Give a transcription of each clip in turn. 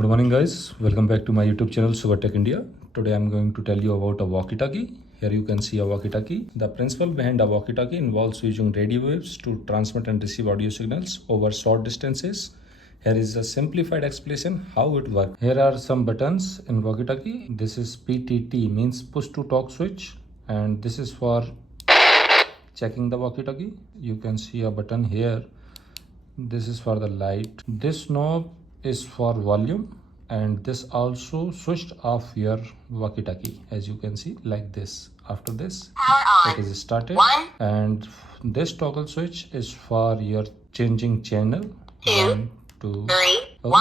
Good morning guys, welcome back to my YouTube channel Sugar Tech India. Today I'm going to tell you about a walkie-talkie. Here you can see a walkie-talkie. The principle behind a walkie-talkie involves using radio waves to transmit and receive audio signals over short distances. Here is a simplified explanation how it works. Here are some buttons in walkie-talkie. This is PTT, means push to talk switch, and this is for checking the walkie-talkie. You can see a button here. This is for the light. This knob is for volume, and this also switched off your walkie-talkie, as you can see, like this. After this, it is started. And this toggle switch is for your changing channel. 1, 2, 3,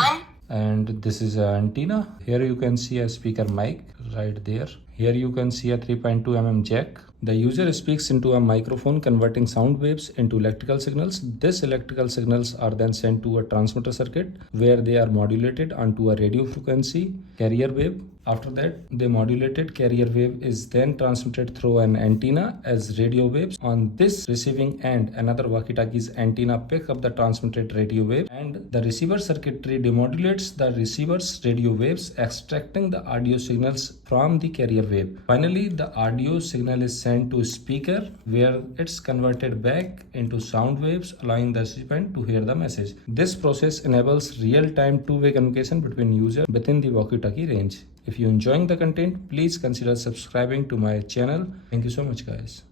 and this is an antenna. Here you can see a speaker mic right there. Here you can see a 3.2 mm jack. The user speaks into a microphone converting sound waves into electrical signals. These electrical signals are then sent to a transmitter circuit where they are modulated onto a radio frequency carrier wave. After that, the modulated carrier wave is then transmitted through an antenna as radio waves. On this receiving end, another walkie-talkie's antenna picks up the transmitted radio wave, and the receiver circuitry demodulates the receiver's radio waves, extracting the audio signals from the carrier wave. Finally, the audio signal is sent to speaker where it's converted back into sound waves, allowing the recipient to hear the message. This process enables real-time two-way communication between users within the walkie-talkie range. If you're enjoying the content, please consider subscribing to my channel. Thank you so much, guys.